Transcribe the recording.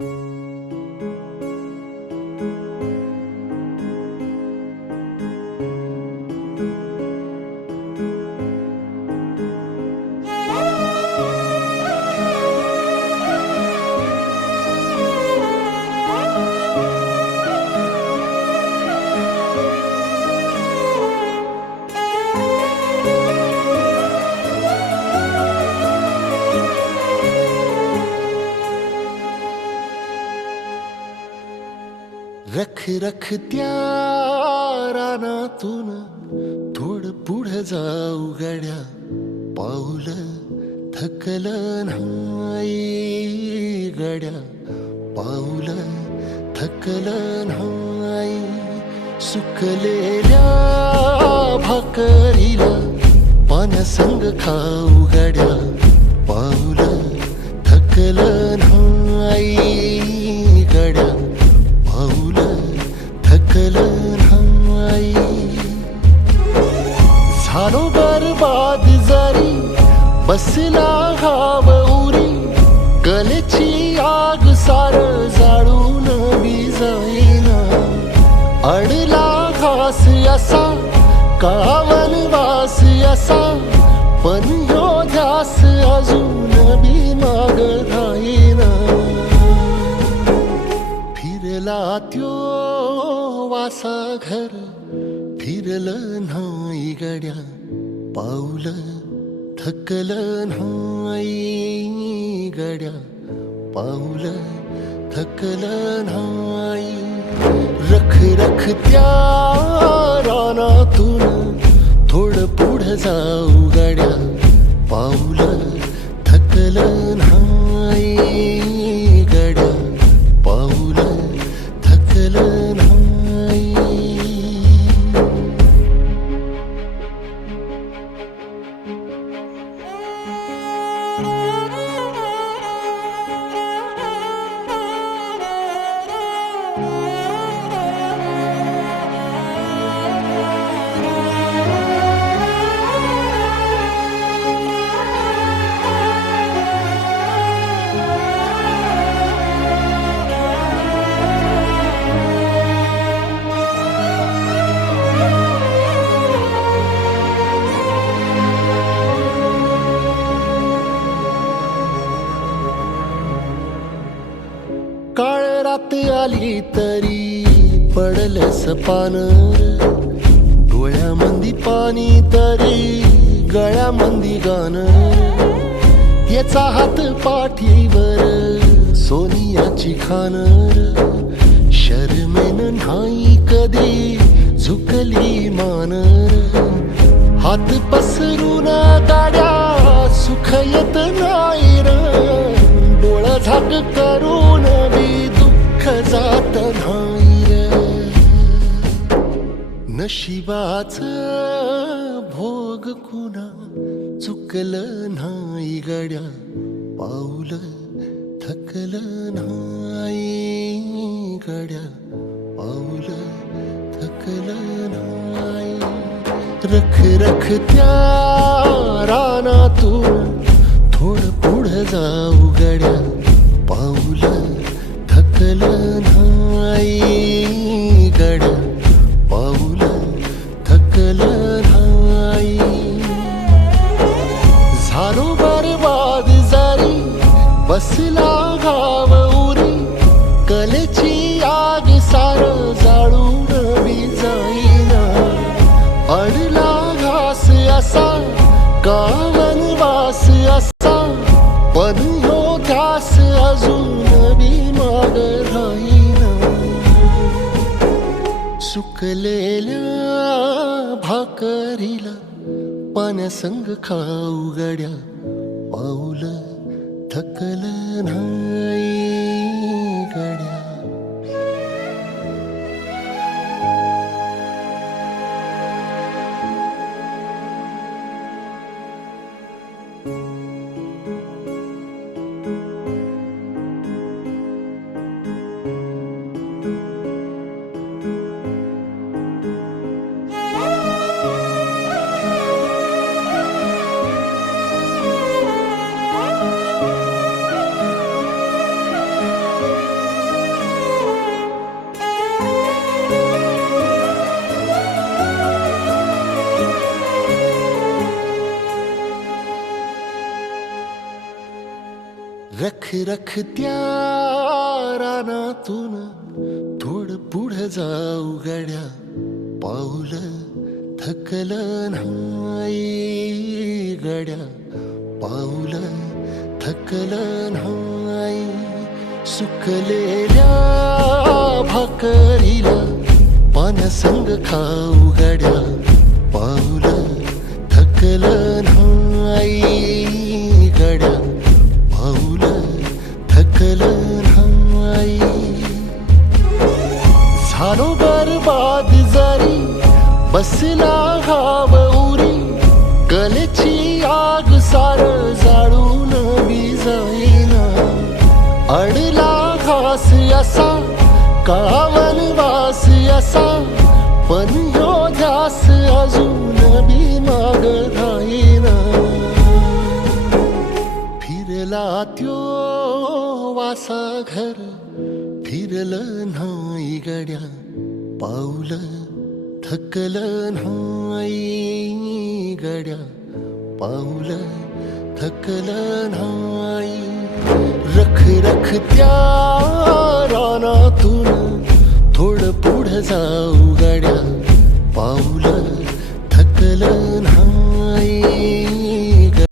रख रख त्या रानातून थोडं पुढं जाऊ गड्या, पाऊल थकलं नाही गड्या, पाऊल थकलं नाही. सुकलेल्या भाकरीला पाण्यासंग खाऊ गड्या, पाऊल थकलं नाही गड्या, पाऊल थकलं नाही. झालो बरबाद जरी बसला घाव उरी, कलेची आग सार जाळून बी जाईना. अडला घास असा का वनवास असा, पण ह्यो ध्यास अजून बी माग राहीना. फिरला त्यो वासा घर फिरलं नाही गड्या, पाऊल थकलं नाही गड्या, पाऊल थकलं नाही. रख रख त्या रानातून थोडं पुढं जाऊ गड्या, पाऊल थकलं नाही गड्या, पाऊल थकलं नाही. काळ रात आली तरी पडलंस पान, डोळ्यामंदी पाणी तरी गळ्यामंदी गाणं. याचा हात पाठीवर सोनियाची खान, शर्मेन नाही कधी झुकली मान. हात पसरून गाड्या सुख येत नाही र, डोळा झाक करून बी दुःख जात नाही रे. नशिबाच भोग कुणा चुकलं नाही गड्या, पाऊल थकलं नाही गड्या, पाऊल थकलं नाही. रख रख त्या रानातून थोडं पुढं जाऊ गड्या, पाऊल थकलं नाही गड्या, पाऊल थकलं नाही. झालो बरबाद जरी बसला घाव उरी, कलेची आग सार जाळून बी जाईना. अडला घास असा का वनवास असा, पण ह्यो ध्यास अजून बी माग राहीना. सुकलेल्या भाकरीला पाण्यासंग खाऊ गड्या, पाऊल थकलं नाही गड्या. रखत्या रानातून थोडं पुढं जाऊ गड्या, पाऊल थकलं नाही गड्या, पाऊल थकलं नाही. सुकलेल्या भाकरीला पाण्यासंग खाऊ गड्या, पाऊल थकलं नाही गड्या, पाऊल थकलं नाही. झालो बरबाद जरी बसला घाव उरी, कलेची आग सार जाळून बी जाईना. अडला घास असा काळावन वास असा, पण ह्यो ध्यास अजून बी माग राहीना. फिरला त्यो वासा घर फिरलं नाही गड्या, पाऊल थकलं नाही गड्या, पाऊल थकलं नाही. रखत्या रानातून थोडं पुढं जाऊ गड्या, पाऊल थकलं नाही.